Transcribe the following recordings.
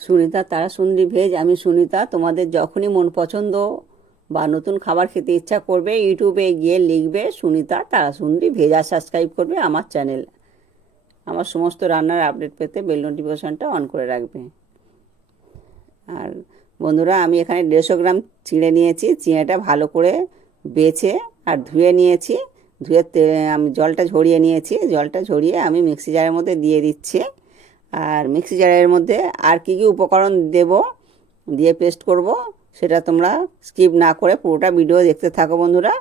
সুনিতা, তারা সুন্দরী ভেজ, আমি সুনিতা, তোমাদের যখনই মন পছন্দ বা নতুন খাবার খেতে ইচ্ছা করবে, ইউটিউবে গিয়ে লিখবে, সুনিতা, তারা সুন্দরী ভেজ, আর সাবস্ক্রাইব করবে আমার চ্যানেল আমার সমস্ত রান্নার আপডেট পেতে বেল নোটিফিকেশনটা অন করে রাখবে। আর বন্ধুরা, আমি এখানে দেড়শো গ্রাম চিঁড়ে নিয়েছি। চিঁড়েটা ভালো করে বেছে আর ধুয়ে নিয়েছি। ধুয়ে আমি জলটা ঝরিয়ে নিয়েছি। জলটা ঝরিয়ে আমি মিক্সি জারের মধ্যে দিয়ে দিচ্ছি। আর মিক্সি জারের মধ্যে আর কি কি উপকরণ দেব দিয়ে পেস্ট করব, সেটা তোমরা স্কিপ না করে পুরোটা ভিডিও দেখতে থাকো বন্ধুরা।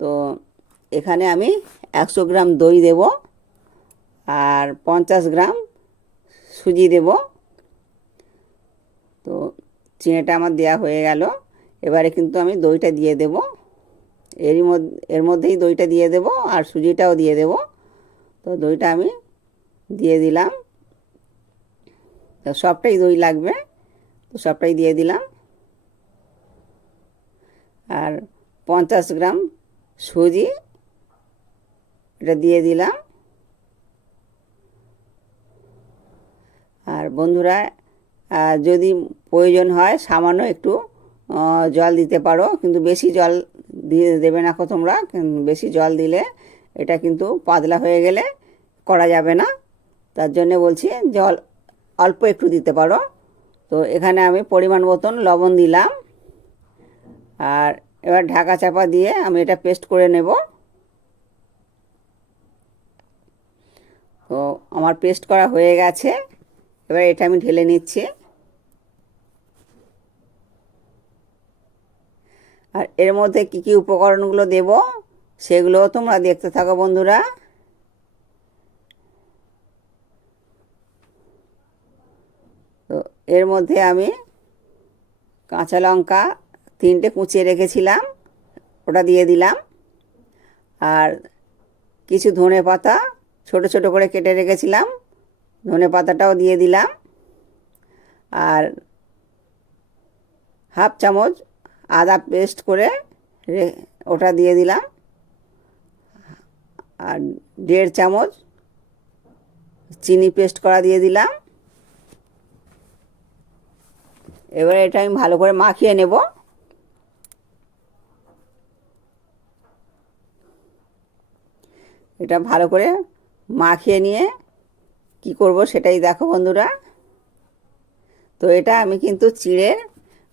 তো এখানে আমি একশো গ্রাম দই দেব আর পঞ্চাশ গ্রাম সুজি দেব। তো চিনিটা আমার দেয়া হয়ে গেল। এবারে কিন্তু আমি দইটা দিয়ে দেব। এরই মধ্যে এর মধ্যেই দইটা দিয়ে দেব আর সুজিটাও দিয়ে দেব। তো দইটা আমি দিয়ে দিলাম। তো সবটাই দই লাগবে। তো সবটাই দিয়ে দিলাম। আর পঞ্চাশ গ্রাম সুজি এটা দিয়ে দিলাম। আর বন্ধুরা যদি প্রয়োজন হয় সামান্য একটু জল দিতে পারো। কিন্তু বেশি জল দিয়ে দেবে না তোমরা। বেশি জল দিলে এটা কিন্তু পাতলা হয়ে গেলে করা যাবে না। তার জন্যে বলছি জল অল্প একটু দিতে পারো। তো এখানে আমি পরিমাণ মতন লবণ দিলাম। আর এবার ঢাকা চাপা দিয়ে আমি এটা পেস্ট করে নেব। তো আমার পেস্ট করা হয়ে গেছে। এবার এটা আমি ঢেলে নিচ্ছি। আর এর মধ্যে কি কি উপকরণগুলো দেব সেগুলো তোমরা দেখতে থাকো বন্ধুরা তো এর মধ্যে আমি কাঁচা লঙ্কা তিনটে কুচিয়ে রেখেছিলাম, ওটা দিয়ে দিলাম। আর কিছু ধনে পাতা ছোট ছোট করে কেটে রেখেছিলাম, ধনে পাতাটাও দিয়ে দিলাম। আর হাফ চামচ আদা পেস্ট করে ওটা দিয়ে দিলাম। আর দেড় চামচ চিনি পেস্ট করা দিয়ে দিলাম। এবার এটা আমি ভালো করে মাখিয়ে নেব। এটা ভালো করে মাখিয়ে নিয়ে কি করব সেটাই দেখো বন্ধুরা। তো এটা আমি কিন্তু চিড়ের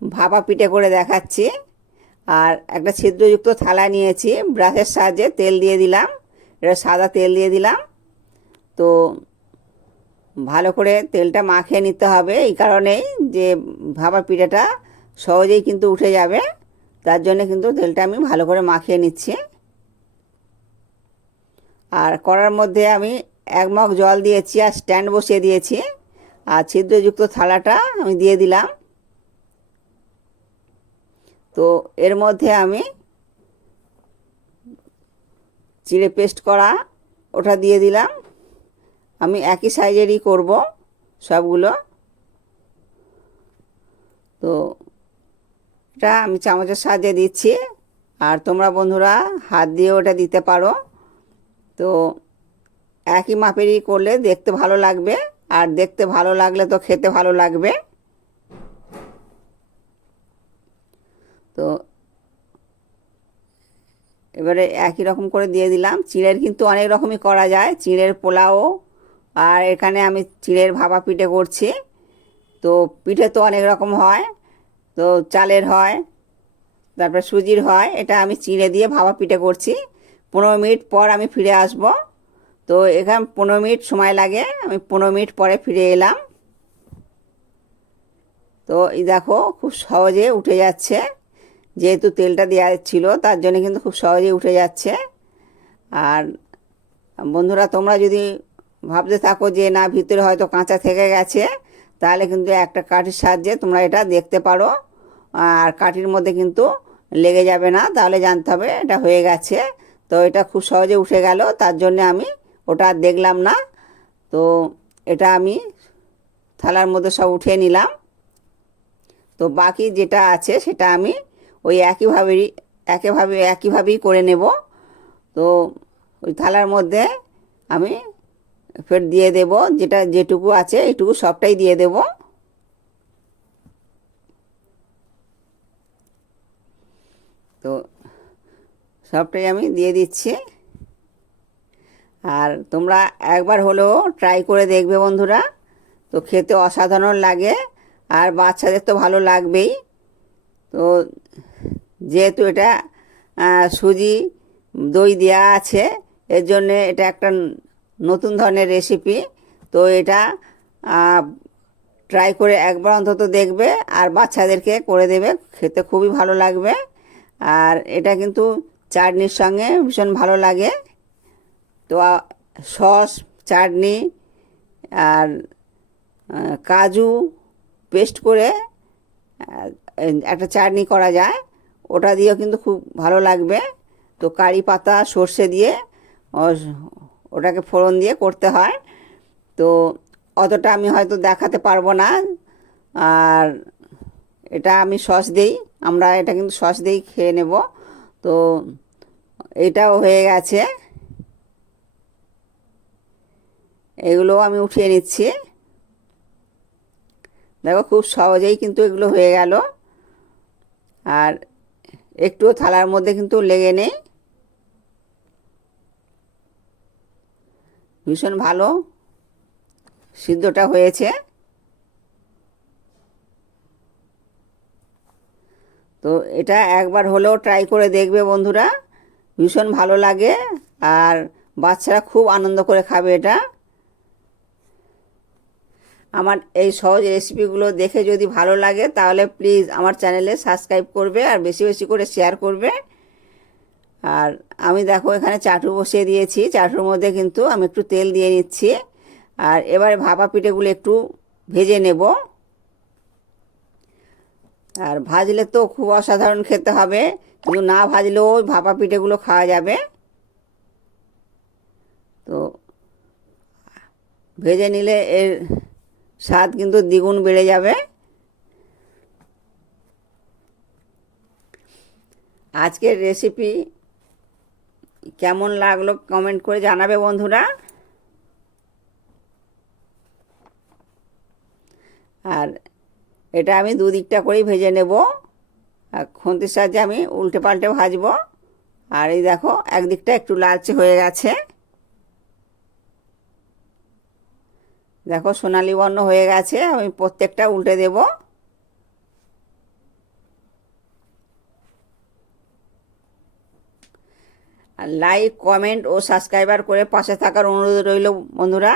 ভাপা পিঠে করে দেখাচ্ছি। আর একটা ছিদ্রযুক্ত থালা নিয়েছি, ব্রাশের সাহায্যে তেল দিয়ে দিলাম। এটা সাদা তেল দিয়ে দিলাম। তো ভালো করে তেলটা মাখিয়ে নিতে হবে। এই কারণেই যে ভাপা পিঠেটা সহজেই কিন্তু উঠে যাবে। তার জন্য কিন্তু তেলটা আমি ভালো করে মাখিয়ে নিচ্ছি। আর কড়ার মধ্যে আমি এক মগ জল দিয়েছি আর স্ট্যান্ড বসিয়ে দিয়েছি। আর ছিদ্রযুক্ত থালাটা আমি দিয়ে দিলাম। তো এর মধ্যে আমি চিড়ে পেস্ট করা ওটা দিয়ে দিলাম। আমি একই সাইজেরই করব সবগুলো। তো এটা আমি চামচের সাহায্যে দিচ্ছি। আর তোমরা বন্ধুরা হাত দিয়ে ওটা দিতে পারো। তো একই মাপেরই করলে দেখতে ভালো লাগবে। আর দেখতে ভালো লাগলে তো খেতে ভালো লাগবে। তো এবারে একই রকম করে দিয়ে দিলাম। চিঁড়ের কিন্তু অনেক রকমই করা যায়। চিঁড়ের পোলাও আর এখানে আমি চিড়ের ভাপা পিঠে করছি। তো পিঠে তো অনেক রকম হয়। তো চালের হয়, তারপরে সুজির হয়, এটা আমি চিড়ে দিয়ে ভাপা পিঠে করছি। পনেরো মিনিট পর আমি ফিরে আসব। তো এখানে পনেরো মিনিট সময় লাগে, আমি পনেরো মিনিট পরে ফিরে এলাম। তো এই দেখো, খুব সহজে উঠে যাচ্ছে। যেহেতু তেলটা দেওয়া ছিল, তার জন্য কিন্তু খুব সহজেই উঠে যাচ্ছে। আর বন্ধুরা, তোমরা যদি ভাবতে থাকো যে, না, ভিতরে হয়তো কাঁচা থেকে গেছে। তাহলে কিন্তু একটা কাঠির সাহায্যে তোমরা এটা দেখতে পারো। আর কাঠির মধ্যে কিন্তু লেগে যাবে না, তাহলে জানতে হবে এটা হয়ে গেছে। তো এটা খুব সহজে উঠে গেল, তার জন্য আমি ওটা দেখলাম না। তো এটা আমি থালার মধ্যে সব উঠিয়ে নিলাম। তো বাকি যেটা আছে, সেটা আমি ওই একইভাবেই একেভাবে একইভাবেই করে নেব। তো ওই থালার মধ্যে আমি ফের দিয়ে দেব, যেটা যেটুকু আছে এটুকু সবটাই দিয়ে দেব। তো সবটাই আমি দিয়ে দিচ্ছি। আর তোমরা একবার হলেও ট্রাই করে দেখবে বন্ধুরা। তো খেতে অসাধারণ লাগে, আর বাচ্চাদের তো ভালো লাগবেই। তো যেহেতু এটা সুজি, দই দেওয়া আছে, এর জন্যে এটা একটা নতুন ধরনের রেসিপি তো এটা ট্রাই করে একবার অন্তত দেখবে আর বাচ্চাদেরকে করে দেবে, খেতে খুবই ভালো লাগবে। আর এটা কিন্তু চাটনির সঙ্গে ভীষণ ভালো লাগে। তো সস, চাটনি আর কাজু পেস্ট করে একটা চাটনি করা যায়। ওটা দিয়েও কিন্তু খুব ভালো লাগবে। তো কারি পাতা সর্ষে দিয়ে ওটাকে ফোড়ন দিয়ে করতে হয়। তো অতটা আমি হয়তো দেখাতে পারব না। আর এটা আমি সস দিই, আমরা এটা কিন্তু সস দিয়েই খেয়ে নেব। তো এটাও হয়ে গেছে। এগুলোও আমি উঠিয়ে নিচ্ছি। দেখো খুব সহজেই কিন্তু এগুলো হয়ে গেল। আর একটুও থালার মধ্যে কিন্তু লেগে নেই। ভীষণ ভালো। সিদ্ধটা হয়েছে। তো এটা একবার হলেও ট্রাই করে দেখবে বন্ধুরা। ভীষণ ভালো লাগে আর বাচ্চারা খুব আনন্দ করে খাবে এটা। আমার এই সহজ রেসিপিগুলো দেখে যদি ভালো লাগে তাহলে প্লিজ আমার চ্যানেলে সাবস্ক্রাইব করবে আর বেশি বেশি করে শেয়ার করবে। আর আমি দেখো এখানে চাটু বসিয়ে দিয়েছি। চাটুর মধ্যে কিন্তু আমি একটু তেল দিয়ে নিচ্ছি। আর এবারে ভাপা পিঠেগুলো একটু ভেজে নেব। আর ভাজলে তো খুব অসাধারণ খেতে হবে। কিন্তু না ভাজলেও ভাপা পিঠেগুলো খাওয়া যাবে। তো ভেজে নিলে এর স্বাদ কিন্তু দ্বিগুণ বেড়ে যাবে। আজকের রেসিপি কেমন লাগল কমেন্ট করে জানাবে বন্ধুরা। আর এটা আমি দুদিকটা করেই ভেজে নেব। আর খুন্তির সাহায্যে আমি উল্টে পাল্টে ভাজবো। আর এই দেখো, একদিকটা একটু লালচে হয়ে গেছে। দেখো সোনালি বর্ণ হয়ে গেছে, আমি প্রত্যেকটা উল্টে দেব। লাইক কমেন্ট ও সাবস্ক্রাইবার করে পাশে থাকার অনুরোধ রইল বন্ধুরা।